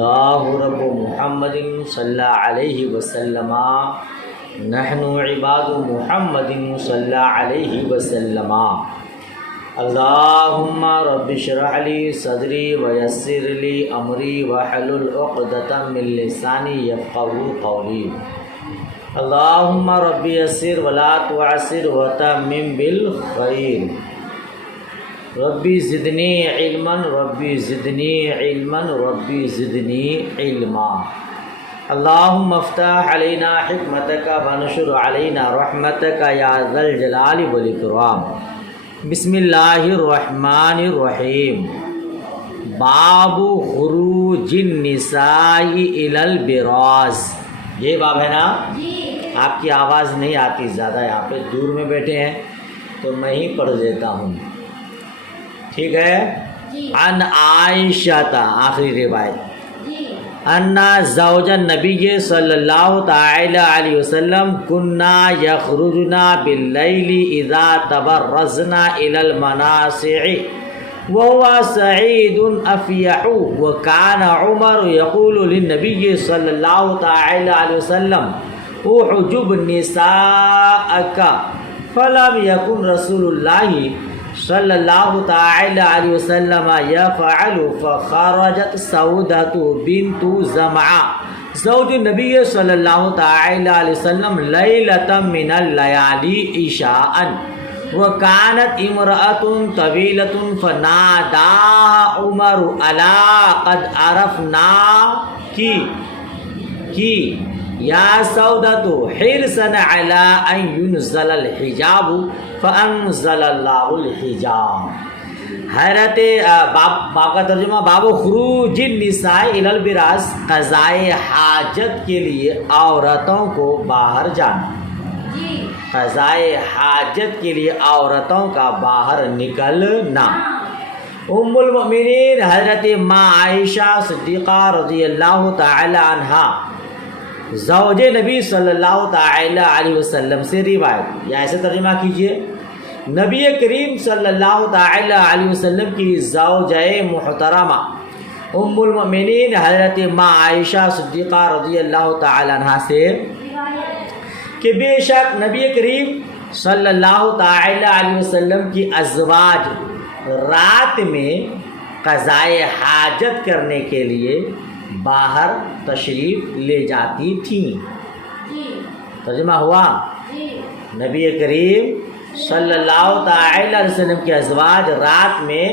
اللہ رب محمد صلی اللہ علیہ وسلم نحن عباد محمد صلی اللہ علیہ وسلم اللہم رب اشرح لی صدری ویسر لی امری واحلل عقدۃ من لسانی یفقهوا قولی اللہم رب یسر ولا تعسر وتمم بالخیر ربی زدنی علما ربی زدنی علما ربی زدنی علما اللہم افتح علینا حکمتک وانشر علینا رحمتک یا ذا الجلال والاکرام بسم اللہ الرحمن الرحیم باب خروج النساء الی البراز. یہ باب ہے نا؟ آپ کی آواز نہیں آتی زیادہ، یہاں پہ دور میں بیٹھے ہیں تو میں ہی پڑھ دیتا ہوں، ٹھیک ہے؟ عن عائشہ، آخری روایت، ان زوج النبی صلی اللہ تعالی علیہ وسلم کننا یخرجنا باللیل اذا تبرزنا الی المناصع وهو سعید افیح وکان عمر یقول للنبی صلی اللہ تعالی علیہ وسلم احجب نساءک فلم یکن رسول اللہ صلی اللہ تعالی علیہ وسلم یفعل فخرجت سودۃ بنت زمعہ زوج النبی صلی اللہ تعالی علیہ وسلم لیلۃ من اللیالی عشاء وکانت امرأۃ طویلۃ فناداها عمر الا قد عرفناکی یا سودۃ حرصا علی ان ينزل الحجاب فانزل اللہ الحجاب. حضرت باب کا ترجمہ باب خروج النساء الی البراز، قضائے حاجت کے لیے عورتوں کو باہر جانا. قضائے حاجت کے لیے عورتوں کا باہر نکلنا. ام المؤمنین حضرت ماں عائشہ صدیقہ رضی اللہ تعالی عنہا زوج نبی صلی اللہ تعالی علیہ وسلم سے روایت، یا ایسے ترجمہ کیجئے نبی کریم صلی اللہ تعالی علیہ وسلم کی زوجہ محترمہ ام المؤمنین حضرت ماں عائشہ صدیقہ رضی اللہ تعالی عنہا سے کہ بے شک نبی کریم صلی اللہ تعالی علیہ وسلم کی ازواج رات میں قضائے حاجت کرنے کے لیے باہر تشریف لے جاتی تھیں. ترجمہ ہوا؟ نبی کریم صلی اللہ تعالی علیہ وسلم کی ازواج رات میں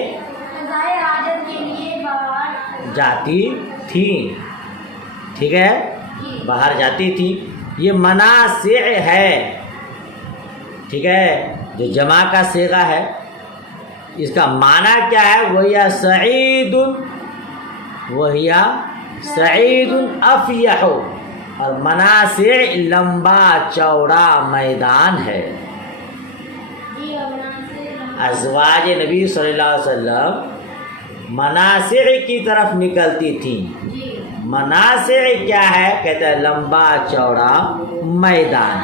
جاتی تھیں، ٹھیک ہے، باہر جاتی تھیں. یہ مناسع ہے، ٹھیک ہے، جو جمع کا صیغہ ہے اس کا معنی کیا ہے؟ وہی سعید افیح، اور مناسع لمبا چوڑا میدان ہے. ازواج نبی صلی اللہ علیہ وسلم مناسع کی طرف نکلتی تھیں. مناسع کیا ہے؟ کہتا ہے لمبا چوڑا میدان.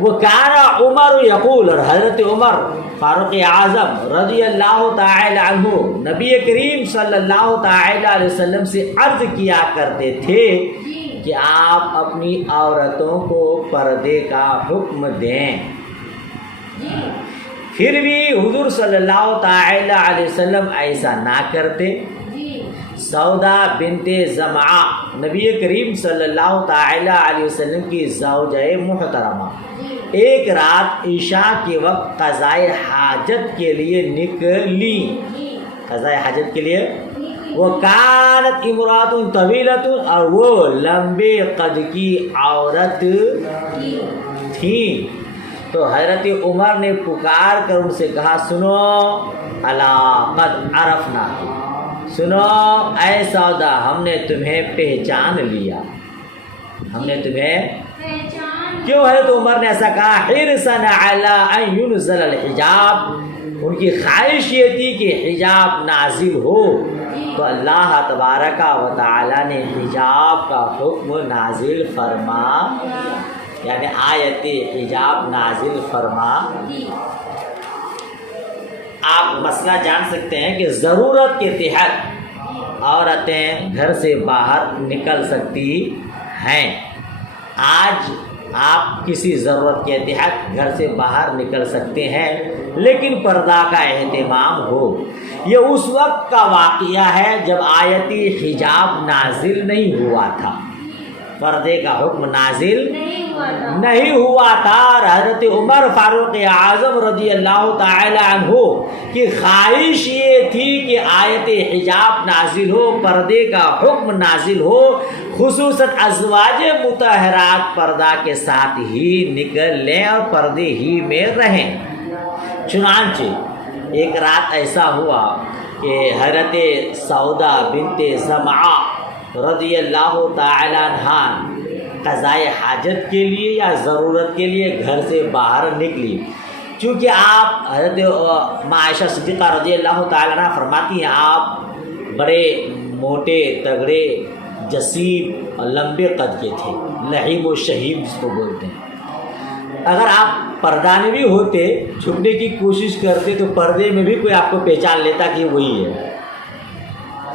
وہ کان عمر یقول، اور حضرت عمر فاروق اعظم رضی اللہ تعالی عنہ نبی کریم صلی اللہ تعالی علیہ وسلم سے عرض کیا کرتے تھے کہ آپ اپنی عورتوں کو پردے کا حکم دیں. پھر بھی حضور صلی اللہ تعالی علیہ وسلم ایسا نہ کرتے. سودا بنت زمعہ نبی کریم صلی اللہ تعالی علیہ وسلم کی زوجہ محترمہ ایک رات عشاء کے وقت قضائے حاجت کے لیے نکلی. قضائے حاجت کے لیے وہ کانت امرأۃ طویلۃ، اور وہ لمبے قد کی عورت تھی. تو حضرت عمر نے پکار کر ان سے کہا سنو، الا قد عرفنا، سنو اے سودا، ہم نے تمہیں پہچان لیا، ہم نے تمہیں کیوں؟ حضرت عمر نے ایسا کہا حرصا علی ان ينزل الحجاب، ان کی خواہش یہ تھی کہ حجاب نازل ہو، تو اللہ تبارک و تعالی نے حجاب کا حکم نازل فرما، یعنی آیت حجاب نازل فرما. آپ مسئلہ جان سکتے ہیں کہ ضرورت کے تحت عورتیں گھر سے باہر نکل سکتی ہیں۔ آج آپ کسی ضرورت کے تحت گھر سے باہر نکل سکتے ہیں، لیکن پردہ کا اہتمام ہو۔ یہ اس وقت کا واقعہ ہے جب آیتی حجاب نازل نہیں ہوا تھا، پردے کا حکم نازل نہیں ہوا تھا۔ اور حضرت عمر فاروق اعظم رضی اللہ تعالی عنہ کی خواہش یہ تھی کہ آیت حجاب نازل ہو، پردے کا حکم نازل ہو، خصوصاً ازواج مطہرات پردہ کے ساتھ ہی نکل لیں اور پردے ہی میں رہیں۔ چنانچہ ایک رات ایسا ہوا کہ حضرت سودا بنت زمعہ رضی اللہ تعالی عنہا قضائے حاجت کے لیے یا ضرورت کے لیے گھر سے باہر نکلی۔ چونکہ آپ حضرت عائشہ صدیقہ رضی اللہ تعالی عنہ فرماتی ہیں آپ بڑے موٹے تگڑے جسیم اور لمبے قد کے تھے، لحیم و شہیم جس کو بولتے ہیں۔ اگر آپ پردہ میں بھی ہوتے، چھپنے کی کوشش کرتے، تو پردے میں بھی کوئی آپ کو پہچان لیتا کہ وہی ہے۔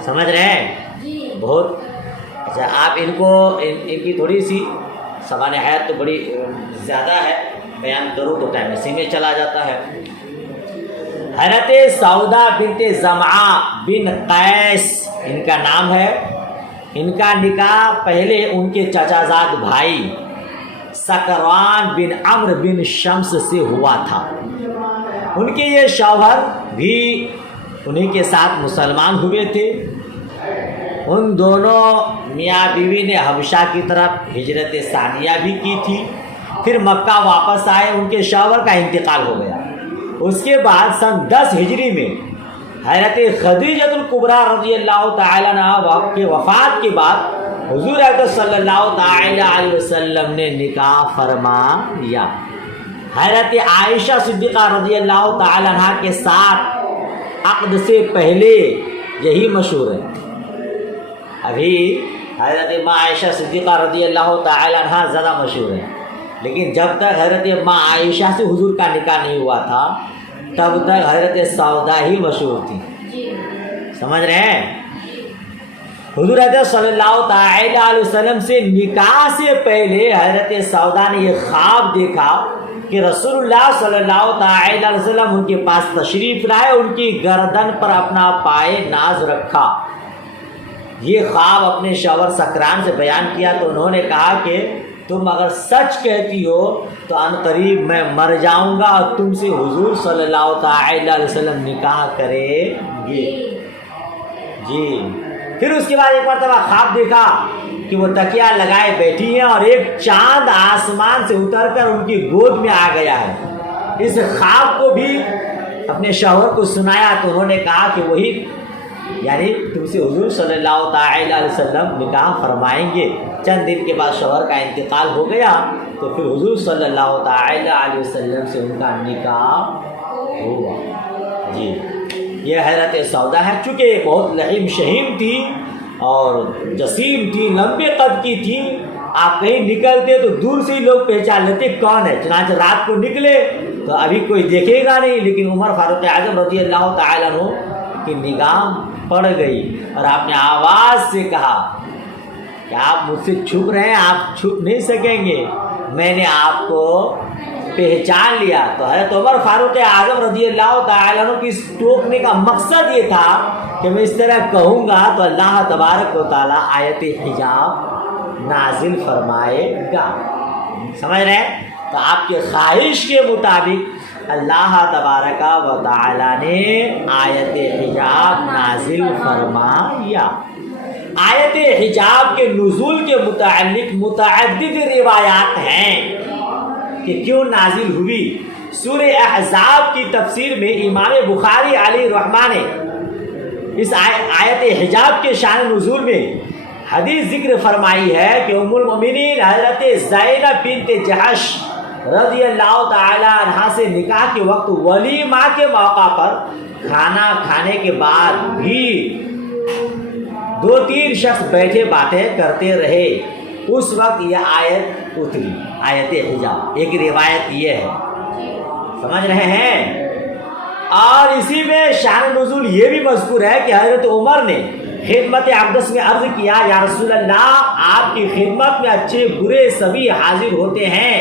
سمجھ رہے ہیں؟ بہت اچھا، آپ ان کی تھوڑی سی سوانح حیات تو بڑی زیادہ ہے، بیان کروں تو ٹائم اسی میں چلا جاتا ہے۔ حضرت سودا بنت زمعہ بن قیس ان کا نام ہے۔ ان کا نکاح پہلے ان کے چچا زاد بھائی سکروان بن عمرو بن شمس سے ہوا تھا۔ ان کے یہ شوہر بھی انہی کے ساتھ مسلمان ہوئے تھے۔ ان دونوں میاں بیوی نے حبشہ کی طرف ہجرت ثانیہ بھی کی تھی، پھر مکہ واپس آئے، ان کے شوہر کا انتقال ہو گیا۔ اس کے بعد سن 10 ہجری میں حضرت خدیجہ الکبریٰ رضی اللہ تعالی عنہا کے وفات کے بعد حضور اکرم صلی اللہ تعالی علیہ وسلم نے نکاح فرمایا۔ حضرت عائشہ صدیقہ رضی اللہ تعالی عنہا کے ساتھ عقد سے پہلے یہی مشہور ہے۔ ابھی حضرت عائشہ صدیقہ رضی اللہ تعالی عنہا زیادہ مشہور ہے، لیکن جب تک حضرت عائشہ سے حضور کا نکاح نہیں ہوا تھا تب تک حضرت سودا ہی مشہور تھی۔ سمجھ رہے ہیں؟ حضور اکرم صلی اللہ تعالی علیہ وسلم سے نکاح سے پہلے حضرت سودا نے یہ خواب دیکھا کہ رسول اللہ صلی اللہ تعالی علیہ وسلم ان کے پاس تشریف لائے، ان کی گردن پر اپنا پائے ناز رکھا۔ یہ خواب اپنے شوہر سکران سے بیان کیا تو انہوں نے کہا کہ تم اگر سچ کہتی ہو تو ان قریب میں مر جاؤں گا اور تم سے حضور صلی اللہ تعالی علیہ وسلم نکاح کریں گے۔ جی، پھر اس کے بعد ایک مرتبہ خواب دیکھا کہ وہ تکیہ لگائے بیٹھی ہیں اور ایک چاند آسمان سے اتر کر ان کی گود میں آ گیا ہے۔ اس خواب کو بھی اپنے شوہر کو سنایا تو انہوں نے کہا کہ وہی یعنی تم سے حضور صلی اللہ تعالی علیہ وسلم نکاح فرمائیں گے۔ چند دن کے بعد شوہر کا انتقال ہو گیا تو پھر حضور صلی اللہ تعالی علیہ وسلم سے ان کا نکاح ہوا۔ جی، یہ حضرت سودا ہے، چونکہ بہت لحیم شہیم تھی اور جسیم تھی، لمبے قد کی تھی۔ آپ کہیں نکلتے تو دور سے ہی لوگ پہچان لیتے کون ہے۔ چنانچہ رات کو نکلے تو ابھی کوئی دیکھے گا نہیں، لیکن عمر فاروق اعظم رضی اللہ تعالی عنہ کی نگاہ پڑ گئی اور آپ نے آواز سے کہا کہ آپ مجھ سے چھپ رہے ہیں، آپ چھپ نہیں سکیں گے، میں نے آپ کو پہچان لیا۔ تو حضرت عمر فاروق اعظم رضی اللہ تعالیٰ عنہ کی ٹوکنے کا مقصد یہ تھا کہ میں اس طرح کہوں گا تو اللہ تبارک و تعالیٰ آیت حجاب نازل فرمائے گا۔ سمجھ رہے ہیں؟ تو آپ کے خواہش کے مطابق اللہ تبارک و تعالیٰ نے آیت حجاب نازل فرمایا۔ آیت حجاب کے نزول کے متعلق متعدد روایات ہیں کہ کیوں نازل ہوئی۔ سورہ احزاب کی تفسیر میں امام بخاری علیہ رحمہ نے اس آیت حجاب کے شان نزول میں حدیث ذکر فرمائی ہے کہ ام المؤمنین حضرت زینب بنت جحش رضی اللہ تعالی عنہا سے نکاح کے وقت ولیمہ کے موقع پر کھانا کھانے کے بعد بھی 2-3 شخص بیٹھے باتیں کرتے رہے، اس وقت یہ آیت اتری، آیت حجاب۔ ایک روایت یہ ہے، سمجھ رہے ہیں؟ اور اسی میں شان نزول یہ بھی مذکور ہے کہ حضرت عمر نے خدمت اقدس میں عرض کیا یا رسول اللہ آپ کی خدمت میں اچھے برے سبھی حاضر ہوتے ہیں،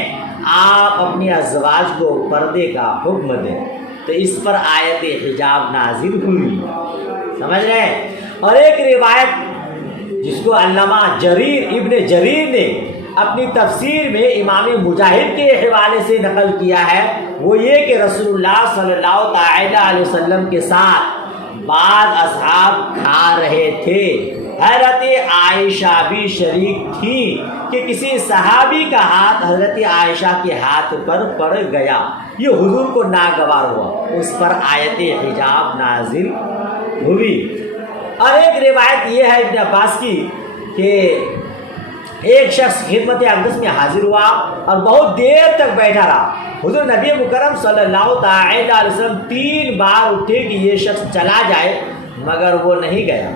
آپ اپنی ازواج کو پردے کا حکم دیں۔ تو اس پر آیت حجاب نازل ہوئی، سمجھ رہے ہیں۔ اور ایک روایت جس کو علامہ ابن جریر نے اپنی تفسیر میں امام مجاہد کے حوالے سے نقل کیا ہے، وہ یہ کہ رسول اللہ صلی اللہ تعالی علیہ وسلم کے ساتھ بعض اصحاب کھا رہے تھے، حضرت عائشہ بھی شریک تھی کہ کسی صحابی کا ہاتھ حضرت عائشہ کے ہاتھ پر پڑ گیا، یہ حضور کو ناگوار ہوا، اس پر آیت حجاب نازل ہوئی۔ اور ایک روایت یہ ہے ابن عباس کی کہ ایک شخص خدمت اقدس میں حاضر ہوا اور بہت دیر تک بیٹھا رہا۔ حضور نبی مکرم صلی اللہ تعالی علیہ وسلم 3 بار اٹھے کہ یہ شخص چلا جائے، مگر وہ نہیں گیا۔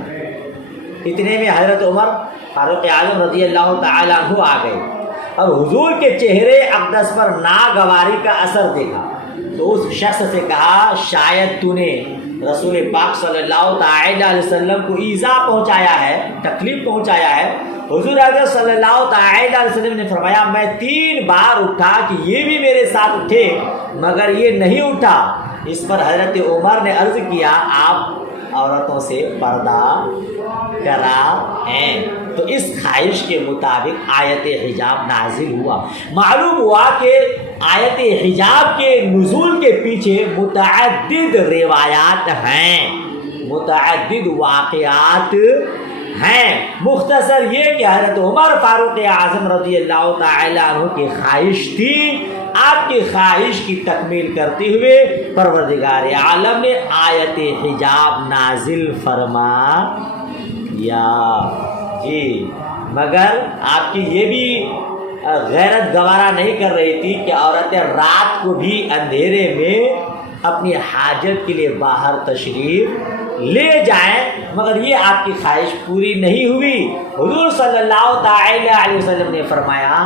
اتنے میں حضرت عمر فاروق اعظم رضی اللہ تعالیٰ عنہ آ گئے اور حضور کے چہرے اقدس پر ناگواری کا اثر دیکھا، تو اس شخص سے کہا شاید تو نے رسول پاک صلی اللہ تعالی علیہ وسلم کو ایذا پہنچایا ہے، تکلیف پہنچایا ہے۔ حضور اکرم صلی اللہ تعالی علیہ وسلم نے فرمایا میں 3 بار اٹھا کہ یہ بھی میرے ساتھ اٹھے، مگر یہ نہیں اٹھا۔ اس پر حضرت عمر نے عرض کیا آپ عورتوں سے پردہ کرا ہیں، تو اس خواہش کے مطابق آیت حجاب نازل ہوا۔ معلوم ہوا کہ آیت حجاب کے نزول کے پیچھے متعدد روایات ہیں، متعدد واقعات ہیں۔ مختصر یہ کہ حضرت عمر فاروق اعظم رضی اللہ تعالی عنہ کی خواہش تھی، آپ کی خواہش کی تکمیل کرتے ہوئے پروردگار عالم نے آیت حجاب نازل فرمایا جی۔ مگر آپ کی یہ بھی غیرت گوارا نہیں کر رہی تھی کہ عورتیں رات کو بھی اندھیرے میں اپنی حاجت کے لیے باہر تشریف لے جائیں، مگر یہ آپ کی خواہش پوری نہیں ہوئی۔ حضور صلی اللہ تعالی علیہ وسلم نے فرمایا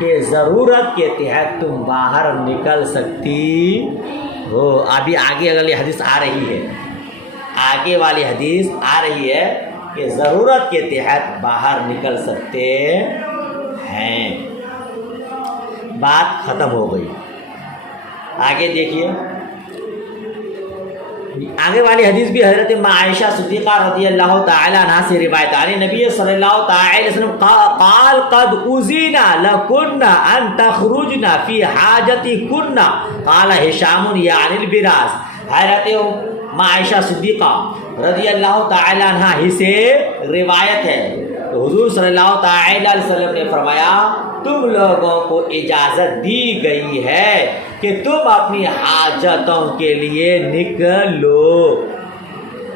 کہ ضرورت کے تحت تم باہر نکل سکتی ہو۔ ابھی آگے اگلی حدیث آ رہی ہے، آگے والی حدیث آ رہی ہے کہ ضرورت کے تحت باہر نکل سکتے ہیں۔ بات ختم ہو گئی۔ آگے دیکھیے، آگے والی حدیث بھی حضرت عائشہ صدیقہ رضی اللہ تعالی عنہ سے روایت ہے، نبی صلی اللہ تعالی علیہ وسلم قال قد اذینا لکن ان تخرجنا فی حاجتکن قال ہشام یعنی البراز۔ حضرت عائشہ صدیقہ رضی اللہ تعالی عنہ ہی سے روایت ہے، تو حضور صلی اللہ تعالی علیہ وسلم نے فرمایا تم لوگوں کو اجازت دی گئی ہے کہ تم اپنی حاجتوں کے لیے نکلو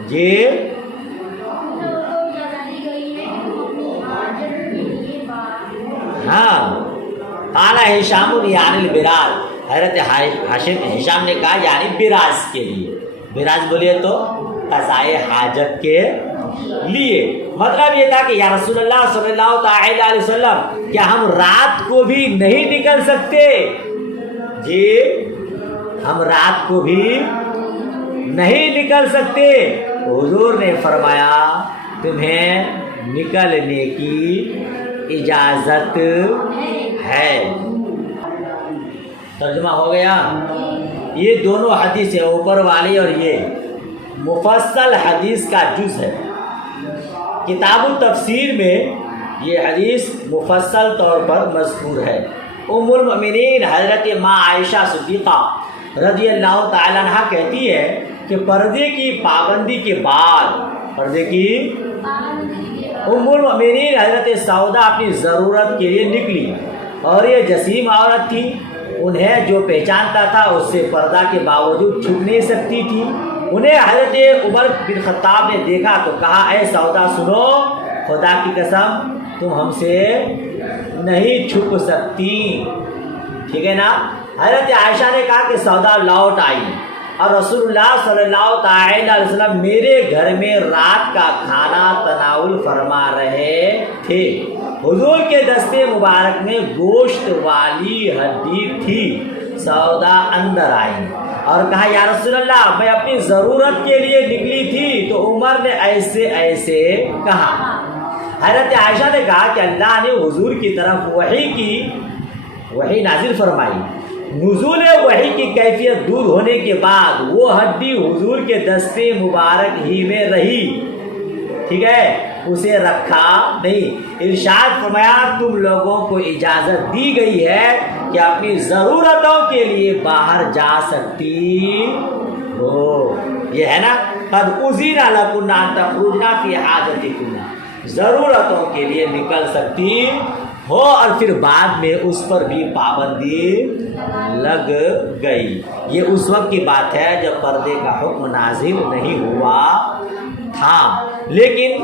جی۔ ہاں، قال ہشام یعنی البراز، حضرت ہشام نے کہا یعنی براز کے لیے۔ براز بولیے تو قضائے حاجت کے لیے۔ مطلب یہ تھا کہ یا رسول اللہ صلی اللہ تعالی علیہ وسلم کیا ہم رات کو بھی نہیں نکل سکتے؟ جی، ہم رات کو بھی نہیں نکل سکتے۔ حضور نے فرمایا تمہیں نکلنے کی اجازت ہے۔ ترجمہ ہو گیا؟ یہ دونوں حدیث ہیں، اوپر والی اور یہ مفصل حدیث کا جز ہے۔ کتاب التفسیر میں یہ حدیث مفصل طور پر مذکور ہے۔ ام المؤمنین حضرت ماں عائشہ صدیقہ رضی اللہ تعالی عنہ کہتی ہے کہ پردے کی پابندی کے بعد ام المؤمنین حضرت سودا اپنی ضرورت کے لیے نکلی، اور یہ جسیم عورت تھی، انہیں جو پہچانتا تھا اس سے پردہ کے باوجود چھپ نہیں سکتی تھی۔ انہیں حضرت عمر بن خطاب نے دیکھا تو کہا اے سودا سنو، خدا کی قسم تم ہم سے نہیں چھپ سکتی، ٹھیک ہے نا۔ حضرت عائشہ نے کہا کہ سودا لوٹ آئی اور رسول اللہ صلی اللہ تعالی علیہ وسلم میرے گھر میں رات کا کھانا تناول فرما رہے تھے۔ حضور کے دستے مبارک میں گوشت والی ہڈی تھی۔ سودا اندر آئی اور کہا یا رسول اللہ میں اپنی ضرورت کے لیے نکلی تھی تو عمر نے ایسے ایسے کہا. حضرت عائشہ نے کہا کہ اللہ نے حضور کی طرف وحی نازل فرمائی. نزول وحی کی کیفیت دور ہونے کے بعد وہ ہڈی حضور کے دستے مبارک ہی میں رہی. ٹھیک ہے, اسے رکھا نہیں. ارشاد فرمایا تم لوگوں کو اجازت دی گئی ہے کہ اپنی ضرورتوں کے لیے باہر جا سکتی ہو. یہ ہے نا قد اذن لکن ان تخرجن فی حاجتکن, ضرورتوں کے لیے نکل سکتی ہو. اور پھر بعد میں اس پر بھی پابندی لگ گئی. یہ اس وقت کی بات ہے جب پردے کا حکم نازل نہیں ہوا تھا. لیکن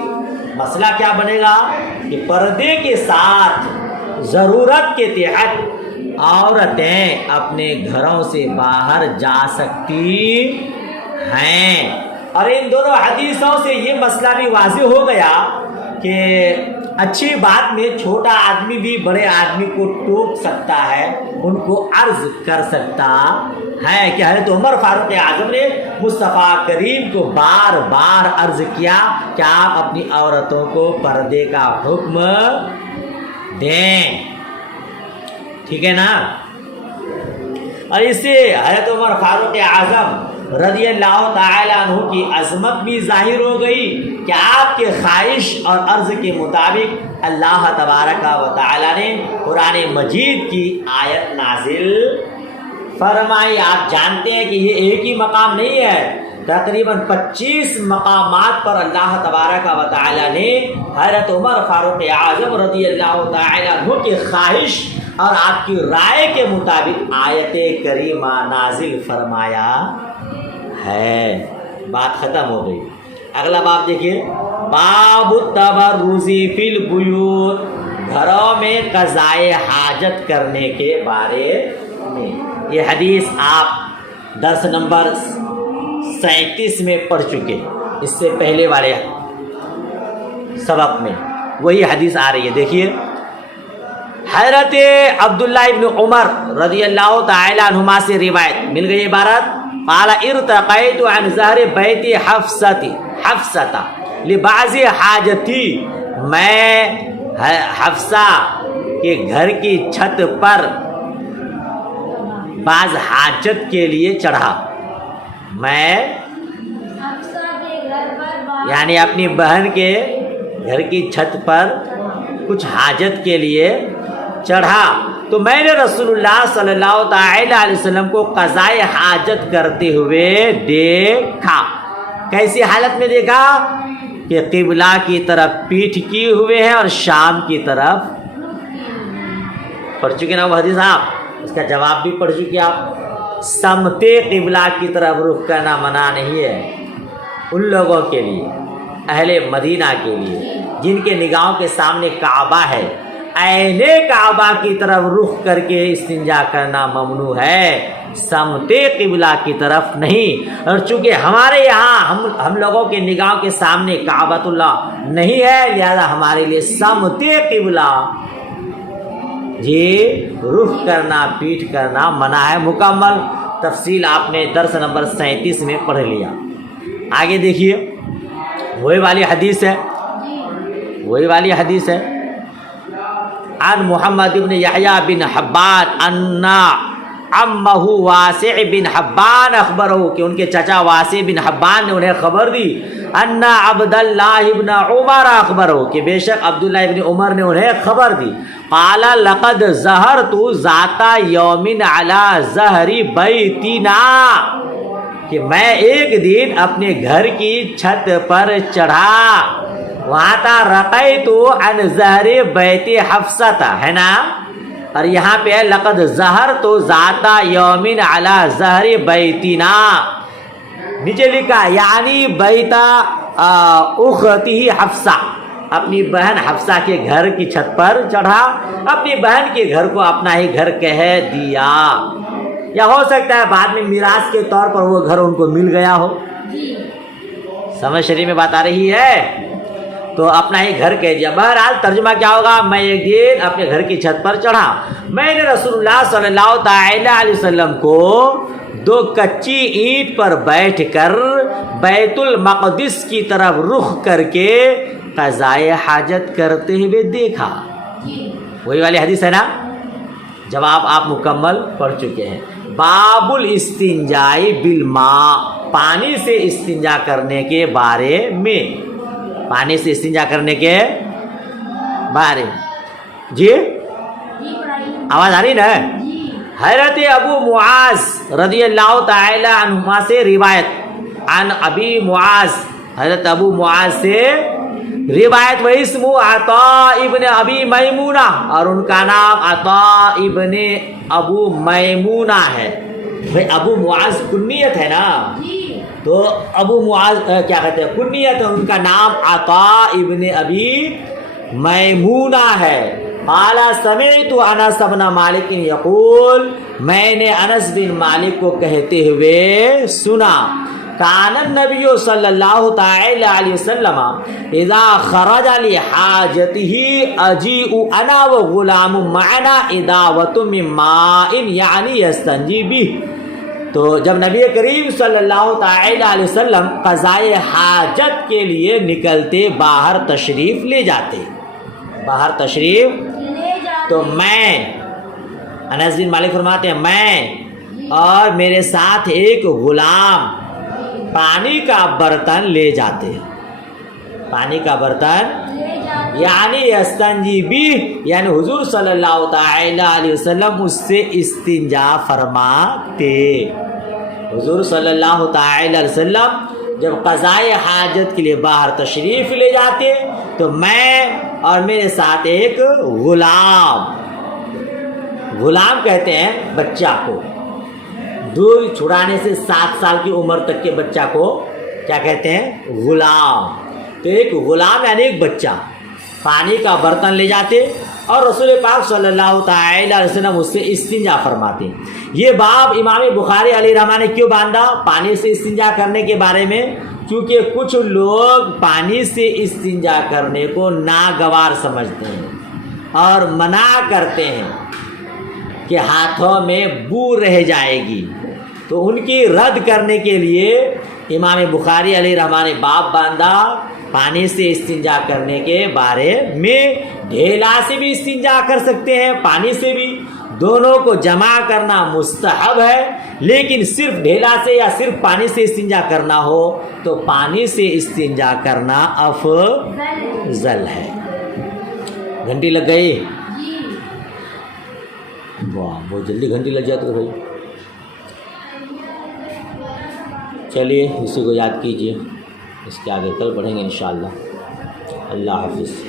مسئلہ کیا بنے گا کہ پردے کے ساتھ ضرورت کے تحت عورتیں اپنے گھروں سے باہر جا سکتی ہیں. اور ان دونوں حدیثوں سے یہ مسئلہ بھی واضح ہو گیا کہ اچھی بات میں چھوٹا آدمی بھی بڑے آدمی کو ٹوک سکتا ہے, ان کو عرض کر سکتا ہے. کہ حضرت عمر فاروق اعظم نے مصطفیٰ کریم کو بار بار عرض کیا کہ آپ اپنی عورتوں کو پردے کا حکم دیں. ٹھیک ہے نا. اور اس سے حضرت عمر فاروق اعظم رضی اللہ تعالی عنہ کی عظمت بھی ظاہر ہو گئی کہ آپ کے خواہش اور عرض کے مطابق اللہ تبارک و تعالی نے قرآن مجید کی آیت نازل فرمائی. آپ جانتے ہیں کہ یہ ایک ہی مقام نہیں ہے, تقریباً 25 مقامات پر اللہ تبارک و تعالی نے حضرت عمر فاروق اعظم رضی اللہ تعالی عنہ کی خواہش اور آپ کی رائے کے مطابق آیت کریمہ نازل فرمایا ہے. بات ختم ہو گئی. اگلا باب دیکھیے, باب التبرز فی البیوت, گھروں میں قضائے حاجت کرنے کے بارے میں. یہ حدیث آپ درس نمبر 37 میں پڑھ چکے. اس سے پہلے والے سبق میں وہی حدیث آ رہی ہے. دیکھیے, حضرت عبداللہ ابن عمر رضی اللہ تعالی عنہما سے روایت مل گئی عبارت, قال ارتقیت عن ظہر بیت حفصہ لبعض حاجتی, میں حفصہ کے گھر کی چھت پر بعض حاجت کے لیے چڑھا. میں یعنی اپنی بہن کے گھر کی چھت پر کچھ حاجت کے لیے چڑھا تو میں نے رسول اللہ صلی اللہ تعالی علیہ وسلم کو قضائے حاجت کرتے ہوئے دیکھا. کیسی حالت میں دیکھا کہ قبلہ کی طرف پیٹھ کیے ہوئے ہیں اور شام کی طرف. پڑھ چکے نا وہ حدیث آپ, اس کا جواب بھی پڑھ چکے آپ. سمت قبلہ کی طرف رخ کرنا منع نہیں ہے ان لوگوں کے لیے, اہل مدینہ کے لیے جن کے نگاہوں کے سامنے کعبہ ہے. عین کعبہ کی طرف رخ کر کے استنجا کرنا ممنوع ہے, سمت قبلہ کی طرف نہیں. اور چونکہ ہمارے یہاں ہم لوگوں کے نگاہوں کے سامنے کعبۃ اللہ نہیں ہے, لہذا ہمارے لیے سمت قبلہ جی رخ کرنا, پیٹھ کرنا منع ہے. مکمل تفصیل آپ نے درس نمبر 37 میں پڑھ لیا. آگے دیکھیے, وہی والی حدیث ہے. عن محمد بن یحییٰ بن حبان ان عمہ واسع بن حبان اخبرہ, کہ ان کے چچا واسع بن حبان نے انہیں خبر دی. ان عبداللہ بن عمر اخبرہ, کہ بے شک عبداللہ ابن عمر نے انہیں خبر دی. قال لقد ظہرت ذات یوم علی ظہر بیتنا, کہ میں ایک دن اپنے گھر کی چھت پر چڑھا. وہاں تھا رقیت عن ظہر بیت حفصہ ہے نا, اور یہاں پہ لقد ظہرت ذات یوم علی ظہر بیتنا, نیچے لکھا یعنی بیت اختی حفصہ, اپنی بہن حفصہ کے گھر کی چھت پر چڑھا. اپنی بہن کے گھر کو اپنا ہی گھر کہہ دیا, یا ہو سکتا ہے بعد میں میراث کے طور پر وہ گھر ان کو مل گیا ہو. سمجھ شریف میں بات آ رہی ہے, تو اپنا ہی گھر کہہ دیا. بہرحال ترجمہ کیا ہوگا, میں ایک دن اپنے گھر کی چھت پر چڑھا, میں نے رسول اللہ صلی اللہ تعالی علیہ وسلم کو دو کچی اینٹ پر بیٹھ کر بیت المقدس کی طرف رخ کر کے قضائے حاجت کرتے ہوئے دیکھا. وہی والی حدیث ہے نا, جواب آپ مکمل پڑھ چکے ہیں. باب الاستنجاء بالماء, پانی سے استنجا کرنے کے بارے میں, پانی سے استنجا کرنے کے بارے میں. جی آواز آ رہی نا؟ حضرت ابو معاذ رضی اللہ تعالی عنہما سے روایت, عن ابی معاذ, حضرت ابو معاذ سے روایت, وہ اسم عطاء ابن ابی میمونہ, اور ان کا نام عطاء ابن ابو میمونہ ہے. بھائی ابو معاذ کنیت ہے نا, تو ابو معاذ کیا کہتے ہیں, کنیت ہے, ان کا نام عطاء ابن ابی میمونہ ہے. قال سمعت انس بن مالک یقول, میں نے انس بن مالک کو کہتے ہوئے سنا, کان النبی صلی اللہ تعالی علیہ وسلم اذا خرج لحاجته اجیء انا وغلام معنا اداوۃ من ماء یعنی یستنجی به. تو جب نبی کریم صلی اللہ تعالی علیہ وسلم قضائے حاجت کے لیے نکلتے, باہر تشریف لے جاتے, باہر تشریف, تو میں, انس بن مالک فرماتے ہیں, میں اور میرے ساتھ ایک غلام پانی کا برتن لے جاتے, پانی کا برتن یعنی یستنجی بھی, یعنی حضور صلی اللہ تعالی علیہ وسلم اس سے استنجا فرماتے. حضور صلی اللہ تعالی علیہ وسلم جب قضائے حاجت کے لیے باہر تشریف لے جاتے, تو میں اور میرے ساتھ ایک غلام, غلام کہتے ہیں بچہ کو, دودھ چھڑانے سے 7 سال کی عمر تک کے بچہ کو کیا کہتے ہیں, غلام. تو ایک غلام یعنی ایک بچہ پانی کا برتن لے جاتے, اور رسول پاک صلی اللہ تعالی علیہ وسلم اس سے استنجا فرماتے. یہ باب امام بخاری علیہ رحمہ نے کیوں باندھا پانی سے استنجا کرنے کے بارے میں؟ کیونکہ کچھ لوگ پانی سے استنجا کرنے کو ناگوار سمجھتے ہیں اور منع کرتے ہیں کہ ہاتھوں میں بو رہ جائے گی. تو ان کی رد کرنے کے لیے امام بخاری علیہ رحمہ نے باب باندھا پانی سے استنجا کرنے کے بارے میں. ڈھیلا سے بھی استنجا کر سکتے ہیں, پانی سے بھی, دونوں کو جمع کرنا مستحب ہے. لیکن صرف ڈھیلا سے یا صرف پانی سے استنجا کرنا ہو تو پانی سے استنجا کرنا افضل ہے. گھنٹی لگ گئی؟ واہ, بہت جلدی گھنٹی لگ جاتی ہے بھائی. چلیے اسی کو یاد کیجیے, اس کے آگے کل پڑھیں گے انشاءاللہ. اللہ حافظ.